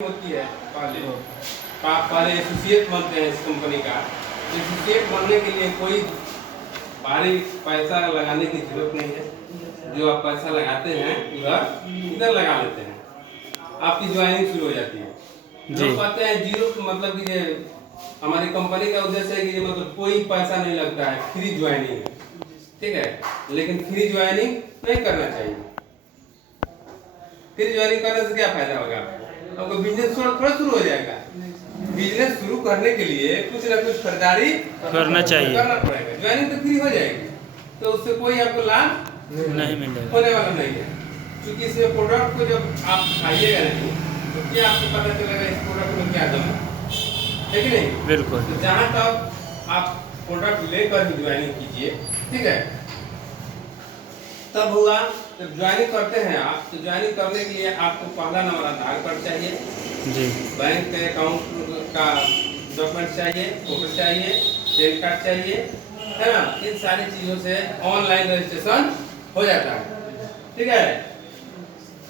होती है पहले पहले एसोसिएट बनते हैं इस कंपनी का। एसोसिएट बनने के लिए कोई भारी पैसा लगाने की जरूरत नहीं है। जो आप पैसा लगाते हैं इधर लगा लेते हैं, आपकी ज्वाइनिंग शुरू हो जाती है। लोग कहते हैं जीरो, मतलब कि ये हमारी कंपनी का उद्देश्य है कि ये मतलब कोई पैसा नहीं लगता है, फ्री ज्वाइनिंग है, ठीक है। लेकिन फ्री ज्वाइनिंग नहीं करना चाहिए। फ्री ज्वाइनिंग करने से क्या फायदा होगा आपको बिजनेस थोड़ा शुरू हो जाएगा। बिजनेस शुरू करने के लिए कुछ ना कुछ खरीदारी करना पड़ेगा। ज्वाइनिंग तो फ्री हो जाएगी, तो उससे कोई आपको लाभ नहीं मिलेगा, होने वाला नहीं है। क्योंकि इस प्रोडक्ट को जब आप खाइएगा नहीं तो क्या आपको पता चलेगा इस प्रोडक्ट में क्या दम है कि नहीं? बिल्कुल। तो जहाँ तक आप प्रोडक्ट लेकर ही ज्वाइनिंग कीजिए, ठीक है। तब हुआ जब ज्वाइनिंग करते हैं आप, तो ज्वाइनिंग करने के लिए आपको पहला नंबर आधार कार्ड चाहिए जी, बैंक के अकाउंट का डॉक्यूमेंट चाहिए, फोटो चाहिए, पैन कार्ड चाहिए, है ना। इन सारी चीजों से ऑनलाइन रजिस्ट्रेशन हो जाता है, ठीक है।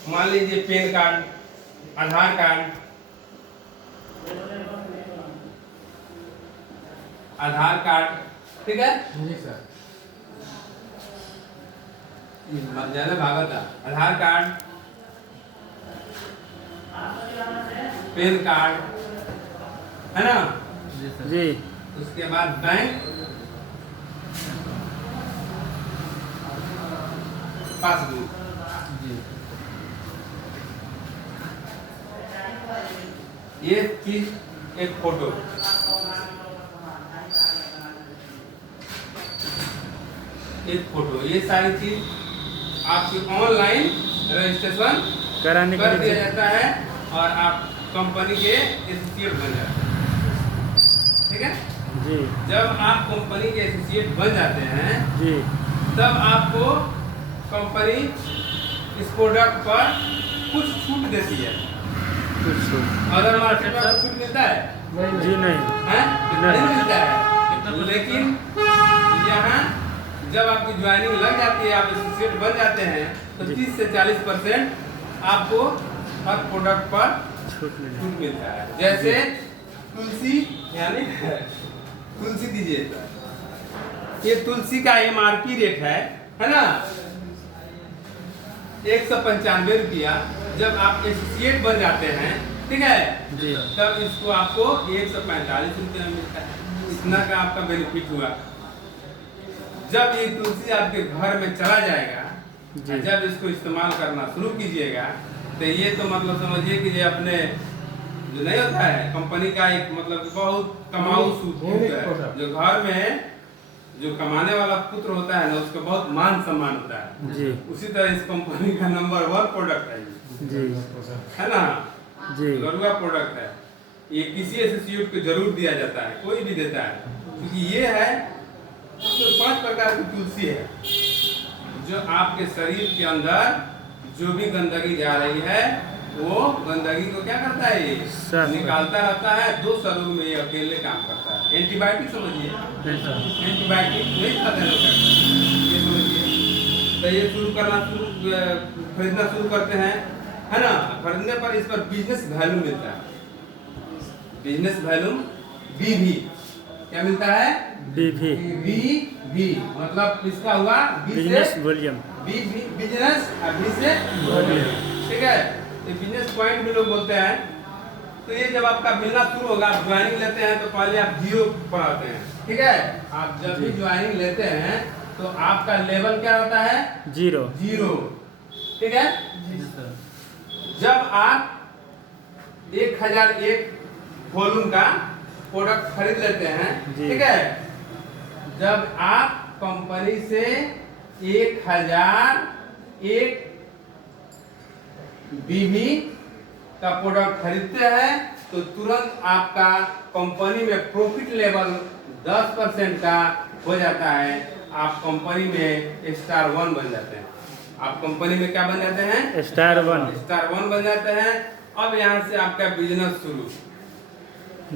मान लीजिए पैन कार्ड, आधार कार्ड, ठीक है जी सर। ज्यादा भागा था। आधार कार्ड, पैन कार्ड, है ना। जी सर। जी, उसके बाद बैंक पासबुक, जी ये चीज, एक फोटो, ये सारी चीज आपकी ऑनलाइन रजिस्ट्रेशन कराने के कर दिया लिए जाता है और आप कंपनी के एसोसिएट बन जाते हैं, ठीक है। जी, जब आप कंपनी के एसोसिएट बन जाते हैं जी, तब आपको कंपनी इस प्रोडक्ट पर कुछ छूट देती है। अदर मार्केट में आपको छूट मिलता है? जी नहीं, हैं? नहीं। नहीं मिलता है। लेकिन यहाँ जब आपकी ज्वाइनिंग लग जाती है, आप एसोसिएट बन जाते हैं, तो 30 से 40% आपको हर प्रोडक्ट पर छूट छूट मिलता है। जैसे तुलसी, यानी तुलसी दीजिए, ये तुलसी का MRP रेट है ना 195 रुपया। जब आप एसोसिएट बन जाते हैं, ठीक है, जी, तब इसको आपको 145 रुपया मिलता है। इतना का आपका बेनिफिट हुआ। जब ये तुलसी आपके घर में चला जाएगा, जब इसको इस्तेमाल करना शुरू कीजिएगा, तो ये तो मतलब समझिए कि ये अपने जो नहीं होता है कंपनी का एक मतलब बहुत कमाऊ सूत्र है। जो घर में जो कमाने वाला पुत्र होता है ना, उसको बहुत मान सम्मान होता है जी, उसी तरह इस कंपनी का नंबर 1 प्रोडक्ट है, जी, है ना। जी, घरुआ प्रोडक्ट है। ये किसी एसोसिएट को जरूर दिया जाता है, कोई भी देता है, क्योंकि ये है तो 5 प्रकार की तुलसी है जो आपके शरीर के अंदर जो भी गंदगी जा रही है वो गंदगी को क्या करता है, ये निकालता रहता है। 2 शरीर में ये अकेले काम करता है। एंटीबायोटिक समझिए, एंटीबायोटिक नहीं खाते हैं लोग, ये समझिए। तो ये खरीदना शुरू करते हैं, है ना। खरीदने पर इस पर बिजनेस वैल्यू मिलता है। बिजनेस वैल्यू BV क्या मिलता है? BV मतलब इसका हुआ बिजनेस वॉल्यूम, बिजनेस और B से वॉल्यूम, ठीक है। ये बिजनेस पॉइंट भी लोग बोलते हैं। तो ये जब आपका मिलना शुरू होगा, आप ज्वाइनिंग लेते हैं तो पहले आप 0 पर आते हैं, ठीक है। आप जब भी ज्वाइनिंग लेते हैं तो आपका लेवल क्या होता है? 0, ठीक है। जब आप 1001 वॉल्यूम का प्रोडक्ट खरीद लेते हैं, ठीक है। जब आप कंपनी से 1001 BV का प्रोडक्ट खरीदते हैं तो तुरंत आपका कंपनी में प्रॉफिट लेवल 10% का हो जाता है। आप कंपनी में स्टार 1 बन जाते हैं। आप कंपनी में क्या बन जाते हैं? स्टार 1, स्टार 1 बन जाते हैं। अब यहाँ से आपका बिजनेस शुरू।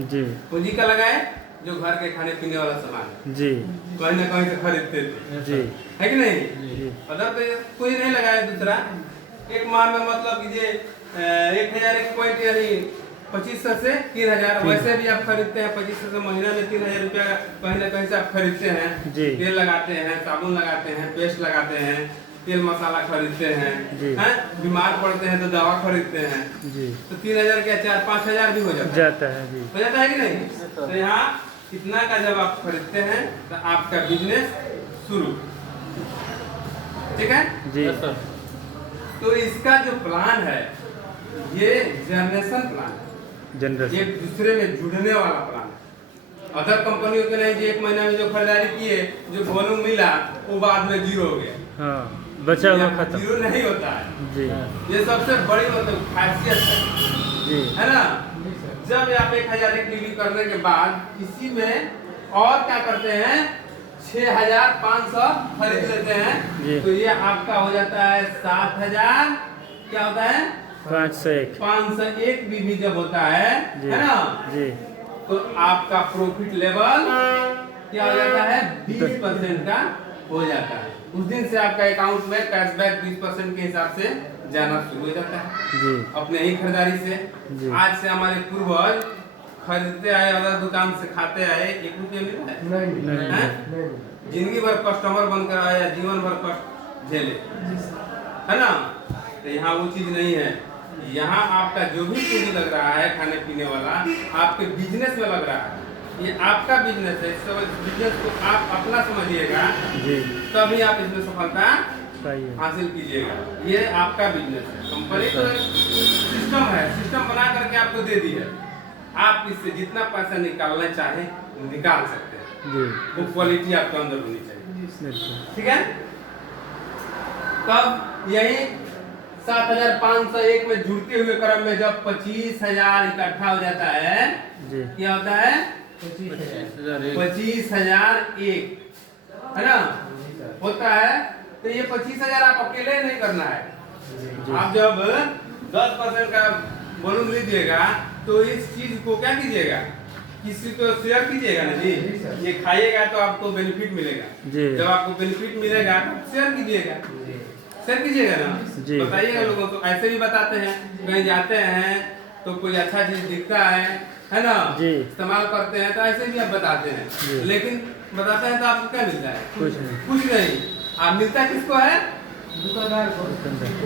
जी, पूंजी का लगाए जो घर के खाने पीने वाला सामान जी, कहीं ना कहीं से खरीदते थे, जी, है कि नहीं? जी, अदर तो कोई नहीं लगाया दूसरा। एक माह में मतलब कि 1001 पॉइंट यानी 2500 से 3000। वैसे भी आप खरीदते हैं 2500 से, महीना में 3000 रुपया कहीं ना कहीं से आप खरीदते हैं। जी। तेल लगाते हैं, साबुन लगाते हैं, पेस्ट लगाते हैं, तेल मसाला खरीदते हैं, हैं? बीमार पड़ते हैं तो दवा खरीदते हैं। जी। तो 3000 के 4-5 हजार भी हो जाता है जी। हो जाता है कि नहीं? तो यहाँ इतना का जब आप खरीदते हैं तो आपका बिजनेस शुरू, ठीक है जी। तो इसका जो प्लान है ये जनरेशन प्लान है, जनरल। एक दूसरे में जुड़ने वाला प्लान है। अदर कंपनियों के नहीं, जो एक महीना में जो खरीदारी किए, जो वॉल्यूम मिला वो बाद में जीरो हो गया। हाँ, बचा हुआ खत्म। जीरो नहीं होता है जी। ये सबसे बड़ी मतलब खासियत है, जी। है ना? जब आप 1000 की डिलीवरी करने के बाद इसी में और क्या करते हैं 6500 खरीद लेते हैं, तो ये आपका हो जाता है 7000। क्या होता है 501। 501 भी जब होता है ना? जी। तो आपका प्रॉफिट लेवल क्या हो जाता है 20% का हो जाता है। उस दिन से आपका अकाउंट में कैशबैक 20% के हिसाब से जाना शुरू हो जाता है जी। अपने ही खरीदारी से। जी। आज से हमारे पूर्वज खरीदते आए, अदर दुकान से खाते आए, 1 रुपया मिला है? हैं? जिंदगी भर कस्टमर बनकर आए या जीवन भर कष्ट झेले, है ना? तो यहाँ वो चीज नहीं है। यहाँ आपका जो भी चीज लग रहा है खाने पीने वाला आपके बिजनेस में लग रहा है, ये आपका बिजनेस है। इस बिजनेस को आप अपना समझिएगा, जी। तभी आप इसमें सफलता सही है। हासिल कीजिएगा। ये आपका बिजनेस है। कंपनी तो एक सिस्टम है, सिस्टम बना करके आपको दे दी है। आप इससे जितना पैसा निकालना चाहें निकाल सकते हैं। जी। वो क्वालिटी आपके अंदर होनी चाहिए, बिल्कुल। ठीक है? तब यही 7501 में जुड़ते हुए क्रम में जब 25000 इकट्ठा हो जाता है, जी। क्या होता है 25001, है ना? होता है। तो ये 25000 आप अकेले नहीं करना है। आप जब 10% का वॉल्यूम लीजिएगा तो इस चीज को क्या कीजिएगा, किसी को शेयर कीजिएगा ना जी। ये खाइएगा तो आपको बेनिफिट मिलेगा। जब आपको बेनिफिट मिलेगा तो शेयर कीजिएगा, शेयर कीजिएगा ना, बताइएगा लोगों को। ऐसे भी बताते हैं, कहीं जाते हैं तो कोई अच्छा चीज दिखता है ना? इस्तेमाल करते हैं तो ऐसे भी आप बताते हैं, लेकिन बताते हैं तो आपको क्या मिलता है? कुछ नहीं। आप मिलता किसको है? दुकानदार को,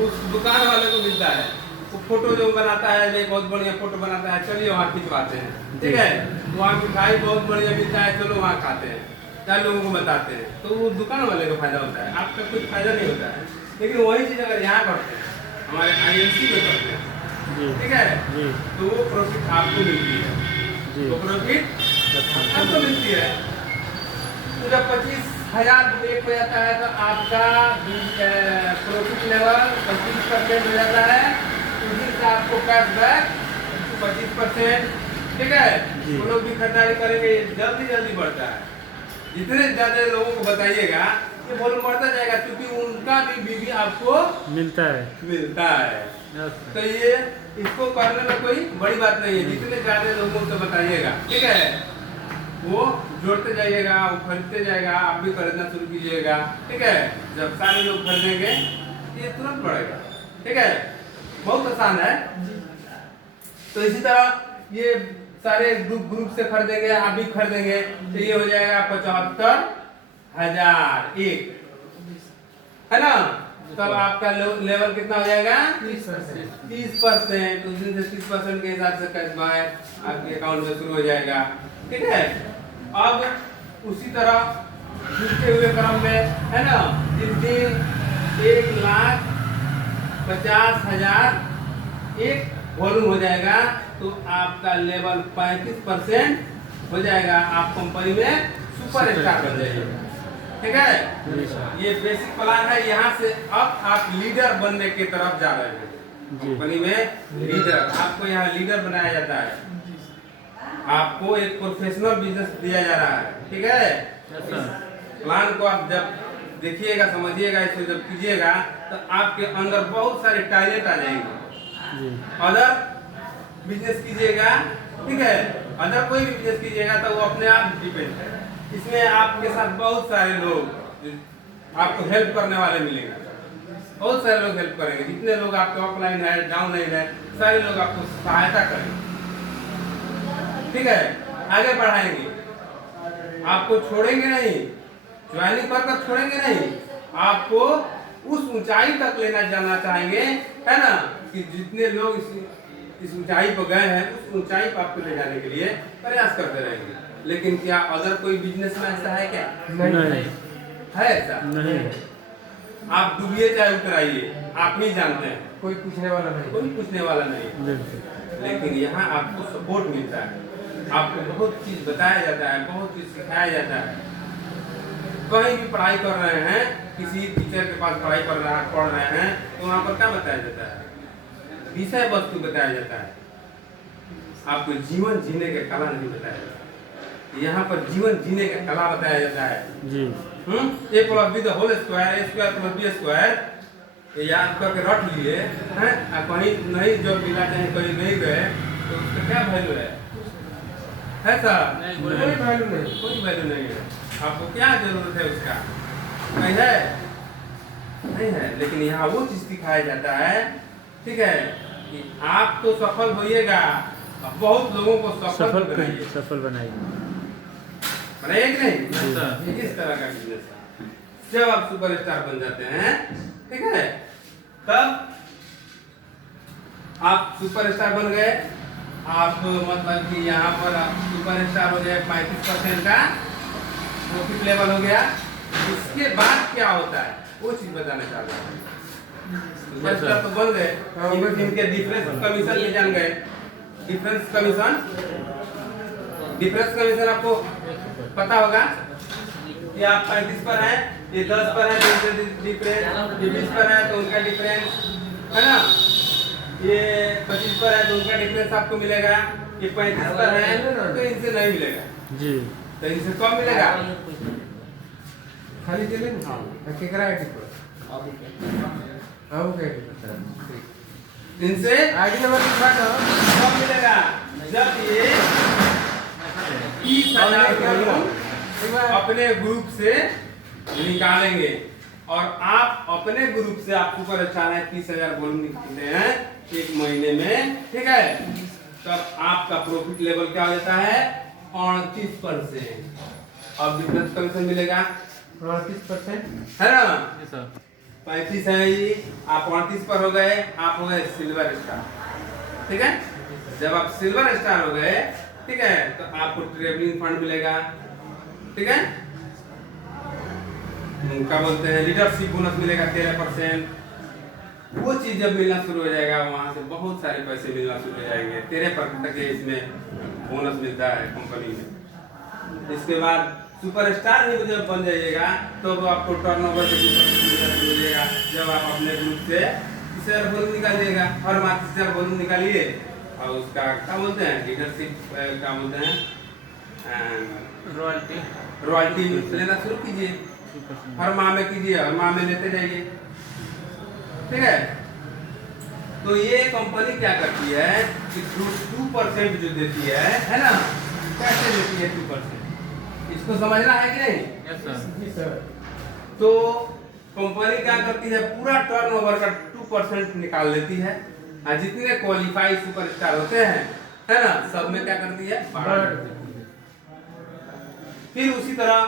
उस दुकान वाले को मिलता है। वो फोटो जो बनाता है, एक बहुत बढ़िया फोटो बनाता है, चलिए वहाँ खिंचवाते हैं, ठीक है? वहाँ मिठाई बहुत बढ़िया मिलता है, चलो वहाँ खाते हैं, क्या लोगों को बताते हैं। तो वो दुकान वाले को फायदा होता है, आपका कुछ फायदा नहीं होता है। लेकिन वही चीज अगर यहाँ करते हैं, हमारे IMC में करते हैं, ठीक है, तो वो प्रॉफिट आपको मिलती है, वो प्रॉफिट आपको मिलती है। तो जब 25000 एक हो जाता है तो आपका प्रॉफिट लेवल 25% हो जाता है। उसी से आपको कैशबैक 25%, ठीक है? वो लोग भी खरीदारी करेंगे, जल्दी बढ़ता है। जितने ज्यादा लोगों को बताइएगा ये वॉल्यूम बढ़ता जाएगा, क्योंकि उनका भी बीवी आपको मिलता है। तो ये इसको करने में कोई बड़ी बात नहीं है। जितने ज्यादा लोगों को बताइएगा, ठीक है, वो जोड़ते जाइएगा, वो खरीदते जाएगा, आप भी खरीदना शुरू कीजिएगा, ठीक है? जब सारे लोग खरीदेंगे ये तुरंत बढ़ेगा, ठीक है? बहुत आसान है। तो इसी तरह ये सारे ग्रुप से खरीदेंगे, आप भी खरीदेंगे, तो ये हो जाएगा 75001, है ना? तब आपका लेवल कितना हो जाएगा 30%। उस दिन से 30% के हिसाब से कैशबैक आपके अकाउंट में शुरू हो जाएगा, ठीक है? अब उसी तरह जुड़ते हुए क्रम में, है ना, जिस दिन 1,50,000 एक वॉल्यूम हो जाएगा तो आपका लेवल 35% हो जाएगा। आप कंपनी में सुपर स्टार बन जाइएगा, ठीक है? ये बेसिक प्लान है। यहाँ से अब आप लीडर बनने की तरफ जा रहे हैं। कंपनी में लीडर, आपको यहाँ लीडर बनाया जाता है। आपको एक प्रोफेशनल बिजनेस दिया जा रहा है, ठीक है? प्लान को आप जब देखिएगा, समझिएगा, इसे जब कीजिएगा तो आपके अंदर बहुत सारे टैलेंट आ जाएंगे। अदर बिजनेस कीजिएगा, ठीक है, अदर कोई भी बिजनेस कीजिएगा तो वो अपने आप डिपेंड है। इसमें आपके साथ बहुत सारे लोग आपको हेल्प करने वाले मिलेंगे, बहुत सारे लोग हेल्प करेंगे। जितने लोग आपके ऑफलाइन है, डाउनलाइन है, सारे लोग आपको सहायता करेंगे, ठीक है, आगे बढ़ाएंगे, आपको छोड़ेंगे नहीं, ज्वाइनिंग कर छोड़ेंगे नहीं, आपको उस ऊंचाई तक लेना जाना चाहेंगे, है ना, कि जितने लोग इस ऊंचाई पर गए हैं उस ऊंचाई पर आपको ले जाने के लिए प्रयास करते रहेंगे। लेकिन क्या अदर कोई बिजनेस में ऐसा है क्या? नहीं है ऐसा? नहीं। आप डूबिए चाहे उतराइए, आप ही जानते हैं, कोई पूछने वाला नहीं। कोई पूछने वाला नहीं। बिल्कुल। लेकिन यहाँ आपको सपोर्ट मिलता है, आपको बहुत चीज बताया जाता है, बहुत चीज सिखाया जाता है। कहीं भी पढ़ाई कर रहे हैं, किसी टीचर के पास पढ़ रहे हैं, तो वहाँ पर क्या बताया जाता है? विषय वस्तु बताया जाता है, आपको जीवन जीने का कला नहीं बताया जाता। यहाँ पर जीवन जीने का कला बताया जाता है जी। A plus B the whole square, A square plus B square, ये याद करके रख लिए हैं। कहीं नहीं जब मिला चाहे कहीं नहीं गए तो उसका क्या वैल्यू है सर? कोई वैल्यू नहीं, कोई वैल्यू नहीं है। आपको क्या जरूरत है उसका? नहीं है, नहीं है। लेकिन यहाँ वो चीज सिखाया जाता है, ठीक है, कि आप तो सफल होइएगा, बहुत लोगों को सफल बनाइए। सफल बनाइए। बनाइए कि नहीं? इस तरह का बिजनेस है। जब आप सुपरस्टार बन जाते हैं, ठीक है, तब आप सुपरस्टार बन गए, आप मतलब कि यहाँ पर आप सुपरस्टार हो जाए, 35% का प्रॉफिट लेवल हो गया। इसके बाद क्या होता है वो चीज बताना चाहता हूँ। सुपरस्टार तो बन गए, इनके डिफरेंस कमीशन भी जान गए। डिफरेंस कमीशन आपको पता होगा कि आप 35 पर हैं, ये 10 पर है तो इनसे डिफरेंस, ये 20 पर है तो उनका डिफरेंस, है ना, ये 25 पर है तो उनका डिफरेंस आपको मिलेगा, ये 35 पर है तो इनसे नहीं मिलेगा जी। तो इनसे कम मिलेगा। खाली चले ना केकरा आईडी पर अब क्या इनसे आईडी नंबर लिखवा दो, कम मिलेगा। जब ये 30,000 अपने ग्रुप से निकालेंगे और आप अपने ग्रुप से आप सुपरस्टार है 30,000 वॉल्यूम निकालते हैं एक महीने में, ठीक है, तब आपका प्रॉफिट लेवल क्या हो जाता है? 38%। अब डिफरेंस कमीशन मिलेगा 38%, है ना। 35 है ये, आप 38 पर हो गए, आप हो गए सिल्वर स्टार, ठीक है। जब आप सिल्वर स्टार हो गए, ठीक है, तो आपको ट्रेवलिंग फंड मिलेगा, ठीक है, क्या बोलते हैं, लीडरशिप बोनस मिलेगा 13%। वो चीज जब मिलना शुरू हो जाएगा, वहां से बहुत सारे पैसे मिलना शुरू हो जाएंगे। 13% के इसमें बोनस मिलता है कंपनी में। इसके बाद सुपरस्टार ही जब बन जाइएगा तो आपको टर्नओवर के 2% मिलना शुरू हो जाएगा। जब आप अपने ग्रुप से 30,000 वॉल्यूम निकालिएगा, हर माह 30,000 वॉल्यूम निकालिए और उसका क्या बोलते हैं, लीडरशिप क्या बोलते हैं, रॉयल्टी लेना शुरू कीजिए, हर माह में कीजिए, हर माह में लेते जाइए, ठीक है। तो ये कंपनी क्या करती है कि 2% जो देती है ना, कैसे देती है 2%, इसको समझना है कि नहीं? Yes sir. जी सर। तो कंपनी क्या करती है, पूरा टर्नओवर का 2% निकाल लेती है और जितने क्वालिफाइड सुपरस्टार होते हैं, है ना, सब में क्या करती है, बांट देती है। फिर उसी तरह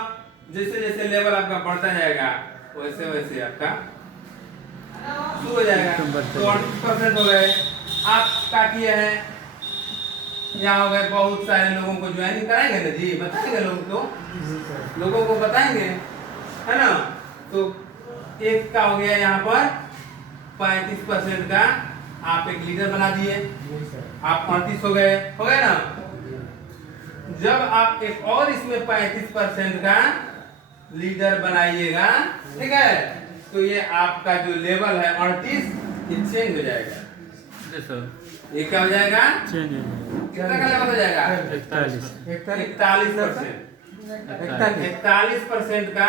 जैसे जैसे लेवल आपका बढ़ता जाएगा वैसे वैसे आपका शुरू हो जाएगा। तो 38% हो गए। आप क्या किए हैं, यहाँ हो गए, बहुत सारे लोगों को ज्वाइनिंग कराएंगे ना जी, बताएंगे लोगों को बताएंगे, है ना। तो एक का हो गया यहाँ पर 35% का, आप एक लीडर बना दिए, आप 35 हो गए ना। जब आप एक और इसमें 35% का लीडर बनाइएगा, ठीक है, तो ये आपका जो लेवल है 38 ये चेंज हो जाएगा। ये क्या हो जाएगा, चेंज हो जाएगा। कितना का लेवल हो जाएगा, 41% का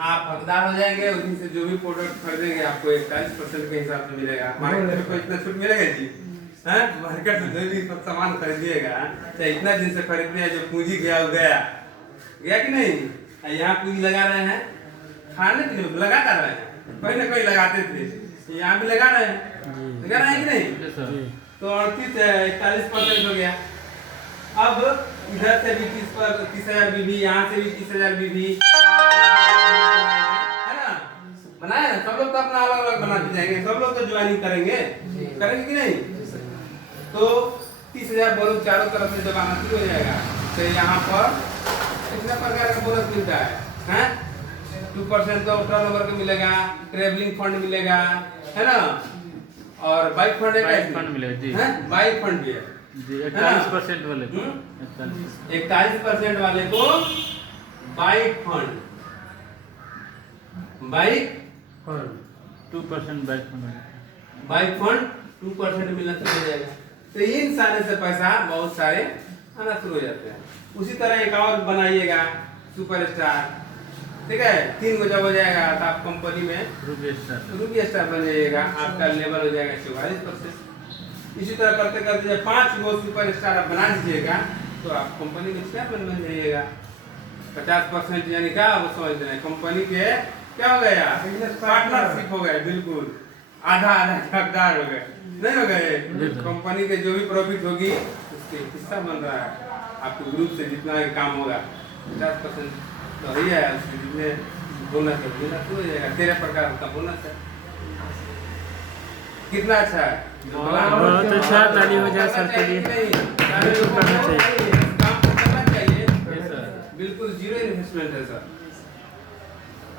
आप हकदार हो जाएंगे। उसी से जो भी प्रोडक्ट खरीदेंगे आपको 41% के हिसाब से मिलेगा। मार्केट में कोई इतना छूट मिलेगा जी, हैं? मार्केट में जो भी सामान खरीदिएगा, चाहे इतना दिन से खरीदते हैं, जो पूंजी गया वो गया कि नहीं। यहाँ पूंजी लगा रहे हैं खाने के लिए, लगा कर रहे हैं, कहीं ना कहीं लगाते थे, यहाँ भी लगा रहे हैं कि नहीं। तो 38 41% हो गया। अब इधर से भी 30,000 बीवी, यहाँ से भी 30,000 बीवी, है ना? बनाए ना, सब लोग तो अपना अलग अलग बनाते जाएंगे, सब लोग तो ज्वाइनिंग करेंगे, करेंगे कि नहीं? तो 30,000 बोनस चारों तरफ से जब आना शुरू हो जाएगा तो यहाँ पर कितना प्रकार का बोनस मिलता है? 2% तो टर्नओवर का मिलेगा, ट्रेवलिंग फंड मिलेगा, है ना? और बाइक फंड है, बाइक फंड मिलेगा जी, बाइक फंड भी है जी 41% वाले को 41% वाले को bike fund 2% bike fund bike fund 2% मिलना शुरू हो जाएगा। तो इन सारे से पैसा बहुत सारे आना शुरू हो जाते हैं। उसी तरह एक और बनाइएगा सुपरस्टार, ठीक है? 3 को जब हो जाएगा तो आप कंपनी में रुपये स्टार बन जाइएगा, आपका लेवल हो जाएगा 44%। इसी तरह करते करते जब 5 गो सुपरस्टार आप बना दीजिएगा तो आप कंपनी में चेयरमैन बन जाइएगा। 50% यानी क्या वो समझ रहे हैं, कंपनी के क्या हो गया? पार्टनरशिप हो गए, बिल्कुल आधा आधा हकदार हो गए, नहीं हो गए? कंपनी के जो भी प्रॉफिट होगी उसके हिस्सा बन रहा है। आपके ग्रुप से जितना भी काम होगा 50% तो ही है, उसके जितने बोनस है मिलना शुरू हो जाएगा। 13 प्रकार का बोनस है। कितना अच्छा है? बहुत अच्छा, ताली हो जाए सर के लिए। बिल्कुल करना चाहिए, काम करना चाहिए, बिल्कुल जीरो इन्वेस्टमेंट है सर।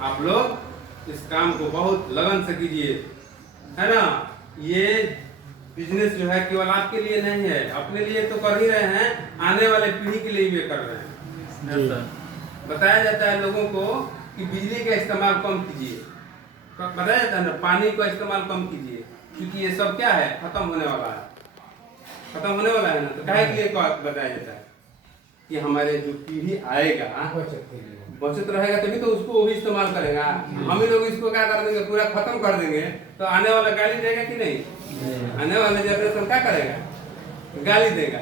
आप लोग इस काम को बहुत लगन से कीजिए, है ना? ये बिजनेस जो है केवल आपके लिए नहीं है, अपने लिए तो कर ही रहे हैं, आने वाले पीढ़ी के लिए भी कर रहे हैं। बताया जाता है लोगों को कि बिजली का इस्तेमाल कम कीजिए, बताया जाता है ना, पानी का इस्तेमाल कम कीजिए, क्योंकि ये सब क्या है? खत्म होने वाला है, खत्म होने वाला है ना। तो काहे के लिए बताया जाता है कि हमारे जो पीढ़ी आएगा बचत रहेगा तभी तो उसको वो भी इस्तेमाल करेगा। हम ही लोग इसको क्या कर देंगे, पूरा खत्म कर देंगे तो आने वाला गाली देगा कि नहीं? आने वाला जनरेशन क्या करेगा? गाली देगा।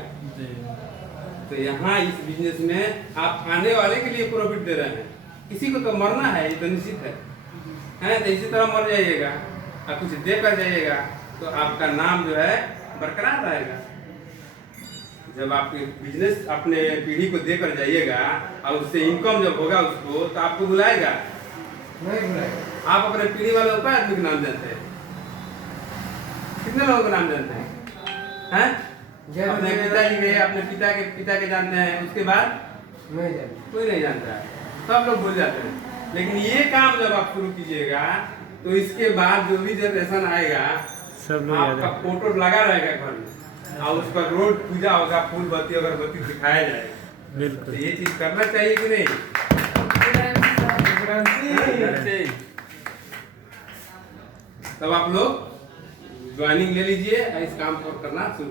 तो यहाँ इस बिजनेस में आप आने वाले के लिए प्रॉफिट दे रहे हैं, किसी को तो मरना है, ये तो निश्चित है। तो इसी तरह मर जाइएगा और कुछ दे कर जाइएगा तो आपका नाम जो है बरकरार रहेगा। जब आप बिजनेस अपने पीढ़ी को देकर जाइएगा और उससे इनकम जब होगा उसको तो आपको बुलाएगा नहीं बुलाएगा। आप अपने पीढ़ी वाले ऊपर आदमी का नाम जानते हैं? कितने लोगों का नाम जानते हैं? अपने पिताजी के, अपने पिता के जानते हैं, उसके बाद नहीं जानते, कोई नहीं जानता है, सब लोग भूल जाते हैं। लेकिन ये काम जब आप शुरू कीजिएगा तो इसके बाद जो भी जनरेशन आएगा सब लोग आपका फोटो लगा रहेगा घर में और उस पर रोज पूजा होगा, फूल बत्ती अगरबत्ती दिखाया जाएगा। बिल्कुल तो ये चीज करना चाहिए कि नहीं? तब आप लोग ज्वाइनिंग ले लीजिए और इस काम को करना शुरू